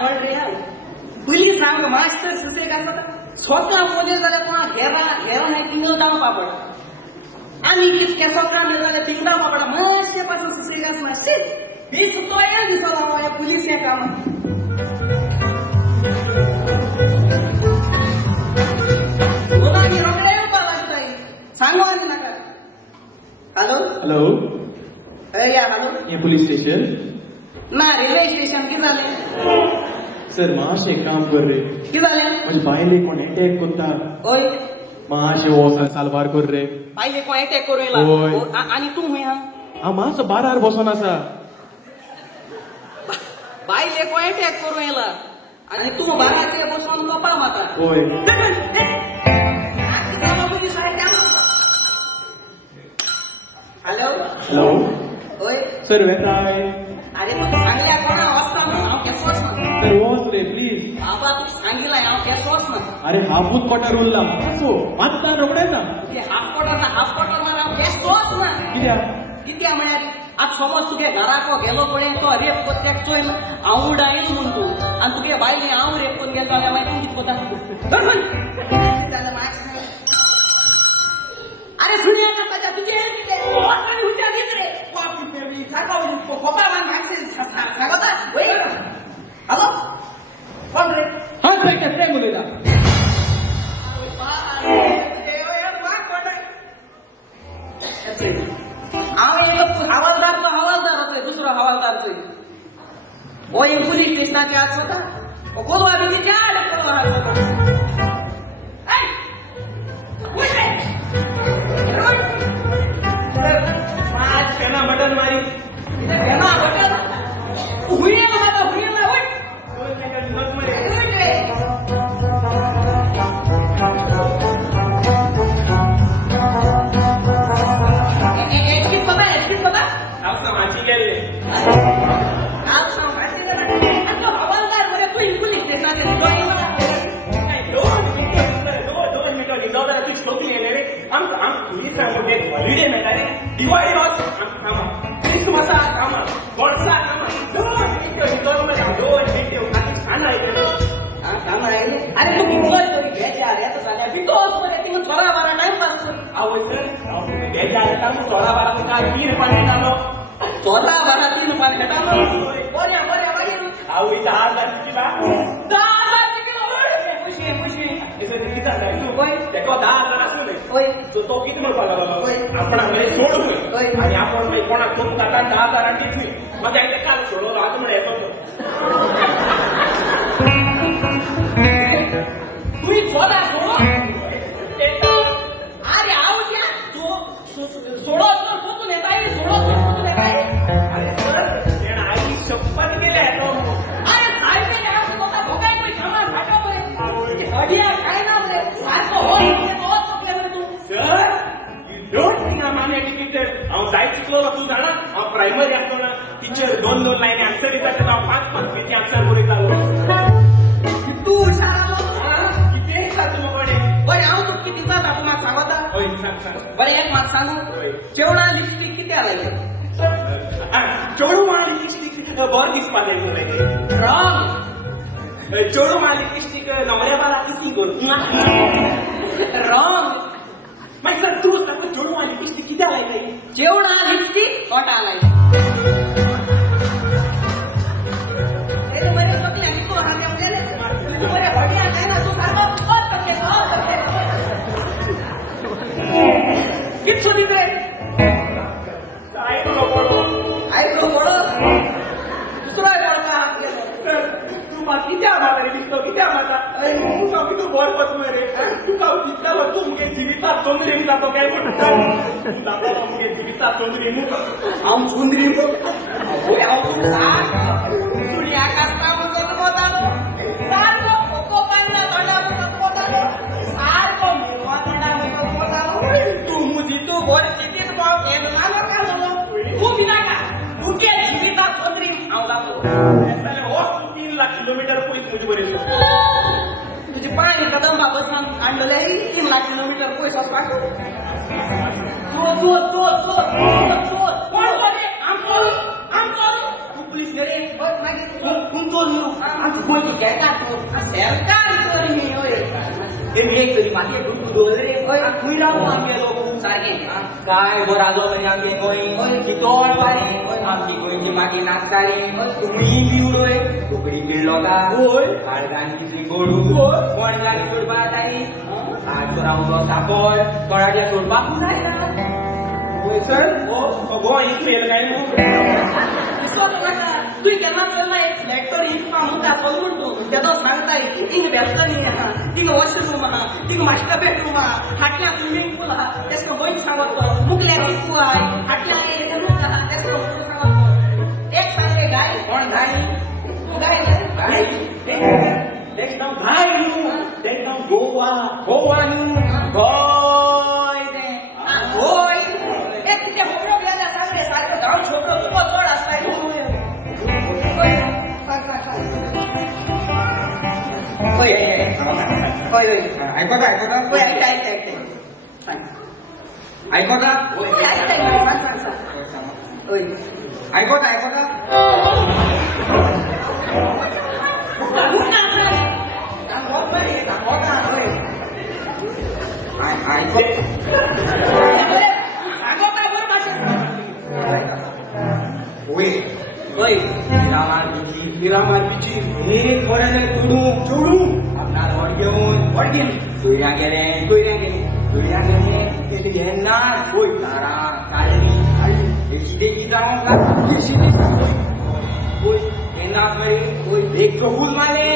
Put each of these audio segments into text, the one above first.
कळ रे पुलिस सांग मास्टर सुसेगात स्वतः पोलीस जाल्यार कोणा घेरा नाही तिंग जावपा पडटा आमी कितके सकाळी जाल्यार तिंग जावपा पडटा मातशे पासून सुसेगास मातशे बी सुतो या दिसलो पुलिस हे काम रोगानी रोकडे येवपा लागताय सांगो आनी नाका हॅलो या हॅलो ये पुलिस स्टेशन ना रेल्वे स्टेशन कितें जालें सर मातशें एक काम कर रे कितें जालें म्हजे बायले कोण अटॅक करता ओय मातशें वोस सालवार कर रे बायले कोण अटॅक करूं येयला आनी तूं खंय हांव मातसो बारार बसून आसा बायले कोण अटॅक करूं येयला आनी तूं बाराचेर बसून लोपा माता ओय हॅलो ओय सर वेताय अरे म्हाका सांगल्या कोणा वचता म्हणून हांव केसो वचना सर वोस रे प्लीज बाबा तूं सांगिलां हांव केसो वचना अरे हाफूत कोटार उरला मातसो मात्ता रोखडेता हाफ कोटर मार हांव केसो वचना कित्याक म्हळ्यार आज समज तुगे घराको गेलो पळय तो रेप कोत्याक चोयन हांव उडायन म्हूण तूं आनी तुगे बायलें हांव रेप करून गेलो जाल्यार मागीर तूं कितें कोता अरे सुनिया का ताच्या तुगे वासणी हुच्या दिसरे कोपा मान सांगता वय हॅलो कोण रे हा सर कसले उलयता हांव एक हवालदार तो हवालदार दुसरो हवालदार चोय हो एक पुलीस स्टेशनाचे आज स्वता कोलवा बी त्या मटन मारी अरे तू कितलोय तरी घ्यायच्या येता जाल्यार भितोस मरे तिंगा चोरा बारा टायमपास कर आवय सर घ्यायच्या येता चोरा बारा तुका 3 पान येतालो चोरा बारा 3 पान येतालो बऱ्या बऱ्या बऱ्या आवय 10,000 किला 10,000 किलो मुशी मुशी इसे किती जाता तू होय तेको 10,000 आसले होय तो किती म्हणपा लागलो होय आपण आमले सोड होय आणि आपण मागीर कोणा कोण काका 10,000 दिसली मग ते काल सोडलो आज म्हणे येतो तुम्ही चोरा सोडो अरे आहो क्या सोडो कुठून येत आहे सोडो कुठून येत आहे अरे सर आई शपथ गेले अरे साहेब मोठा भोगाय थांबा फाटो अडिया काय ना सारखं हो तू sir you don't think I माने एज्युकेटेड हांव जाय शिकलो तू जाणा हांव प्रायमरी आसलो ना टीचर 2-2 लायनी आन्सर दिता तेन्ना हांव 5-5 पेजी आन्सर बरयतालो तू हुशार बरे हांव तुका किती जाता तूं म्हाका सांगता बरें एक म्हाका सांगू चेवणा लिपस्टीक कित्याक लायली चेवणू म्हाका लिपस्टीक बरें दिसपाक लायली रॉंग चेवणू म्हाका लिपस्टीक नवऱ्या बाला किसी करून रॉंग मागीर सर तूं सांग चेवणू म्हाका लिपस्टीक कित्याक लायली चेवणा लिपस्टीक ओटा लायली बरें तकल्या भितर हांवें गेले बरें हडिया जायना तूं सांगो कितसो दिते आयको पडो दुसरा पडता तू म्हाका कित्याक माता रे दिसतो कित्याक माता तुका कितू बर पडटा रे तुका दिसतालो तूं मुगे जिवितांत चोंदरी जातो काय म्हणटा मुगे जिवितांत चोंदरी हांव चोंदरी हांव तुका सांग सुर्या कास्ता म्हणून वतालो सारको कोको पांगला तोंडा म्हणून वतालो सारको मुवा तोंडा म्हणून वतालो तू मुजी तू बर कितीत पाव केलो नालो कालो तू बिनाका तुगे जिवितांत चोंदरी हांव जातो जाल्यार होच तू 3 लाख किलोमीटर पयस मुजी बरयलो तुजी पांय कदंबा बसून हाडलेले 3 लाख किलोमीटर पयस वचपाक चोर कोण रे आम चोर तू पुलीस गेले Kumpul lu, aku mau dikekat tuh, serkan tuh ini, oi. Ini dari mati kumpul dulu, oi. Aku ira mau ambil lo, sakit. Kai borado menyambil, oi. Kita orang balik, oi. Ambil oi si mati nakari, oi. Tumi biru, oi. Tukri biloga, oi. Hargan kisi goru, oi. Morgan surba tadi, surau lo sapol, koraja surba punai lah. Oi sir, oh, gua ini pelai lu. तुझी केन्ना चलना एक selector इतका मुद्दा करून तू तेदो सांगताय इंग balcony आहा इंग वॉशरूम आहा इंग मास्टर बेडरूम आहा हाटल्या स्विमिंग पूल आहा तेसको बोई सांगतो मुकल्या तू आय हाटल्या एमक आहा तेसको बोई सांगतो एक सांगे गाय कोण गाय तू गाय तेच नाव गाय न्हू तेच नाव गोवा गोवा न्हू गोय ते गोय एक ते होबरो गेला सांगे सारको गाव छोकरो तू चोड असताय Oi, aikota. Oi, aikota. Aikota. Oi, aikota. Oi, aikota. Oi, Iraman biji, orang yang tuduh, अपना वर्गियन, तुइरा गरे, ये देना, कोई तारा, काली, ये सीधे जाओ का, कोई देना करे, कोई देख तो भूल मारे,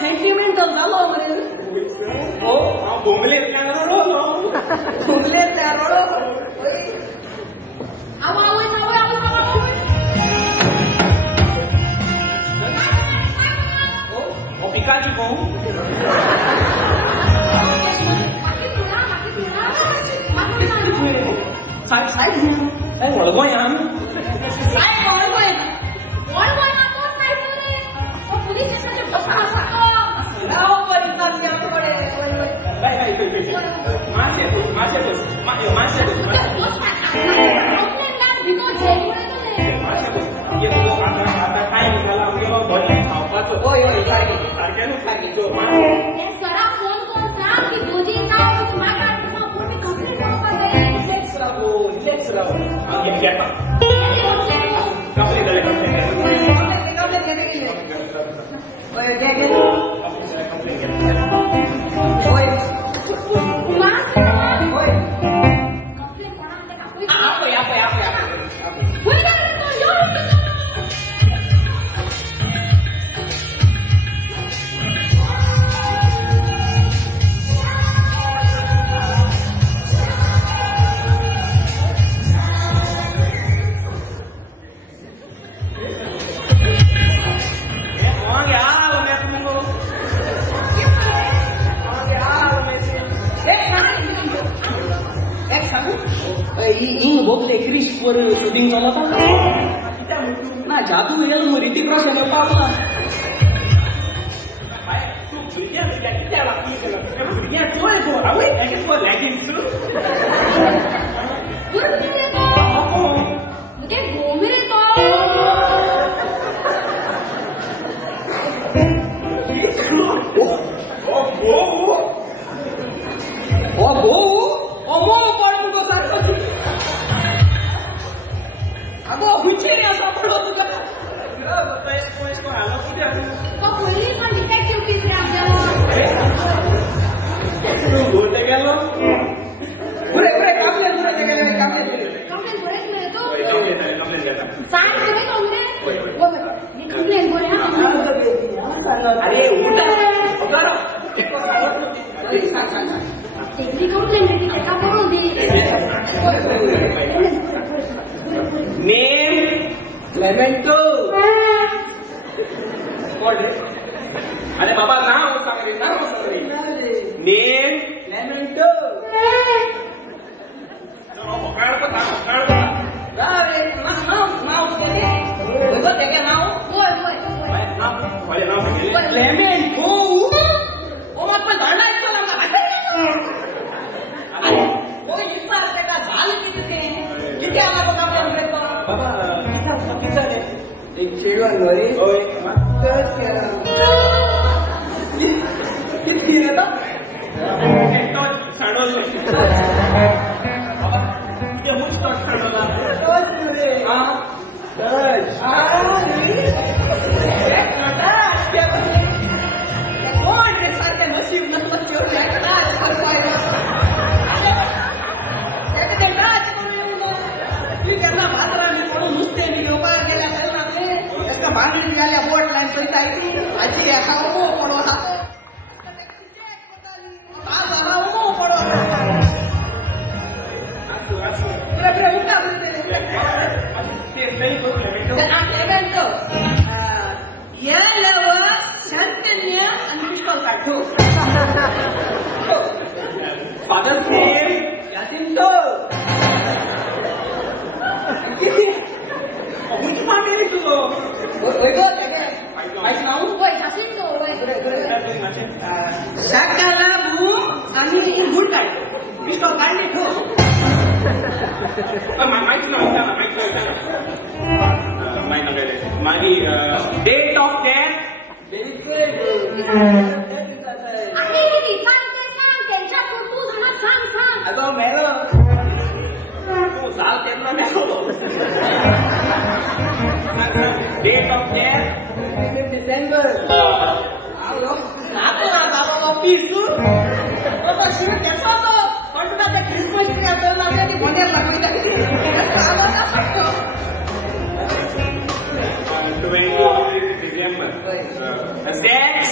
sentimental झालो मरे ओ बोंबले त्यारो आवा ओ पिकाची बहु साइड ए वळगोय आम साइड वळगोय तो साइड रे ओ पुलिस स्टेशन बसा राव परिचार द्यावं पडे मासे भितो जेवण आता टाइम झाला गेलो बॉडी खावपाचो ओय सारखे तो एक सरा फोन करून सांग की दोजी नाव माका पूर्ण कंप्लीट करपाक जाय लेट्स राव आम्ही गेटा कंप्लीट झाले ओय गेले ओय मास ओय कंप्लीट कोणाकडे का आप इंग बोगले क्रिश वर शूटिंग झालं होता ना जादू वेळ मग ऋतिक रोशन पावला लेमेंटो कोण रे अरे बाबा नाव सांग रे name लेमेंटो Father's name Jacinto. Which part is it? Right now? Jacinto. Sakala bu, kami ini good guy. Pistol guy itu. My date of death. Very good. Aduh, Melo. Saat yang Melo. Date of death 5 December. Halo. Apa kalau pisu? Apa sih biasa tuh? Kalau ada Christmas tree atau nanti di mana lagi tadi? Apa itu? 20 December. Sex.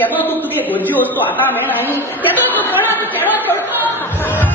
Dia mau tuh dia gojo, tuh ada main ini. Dia tuh pernah tuh cewek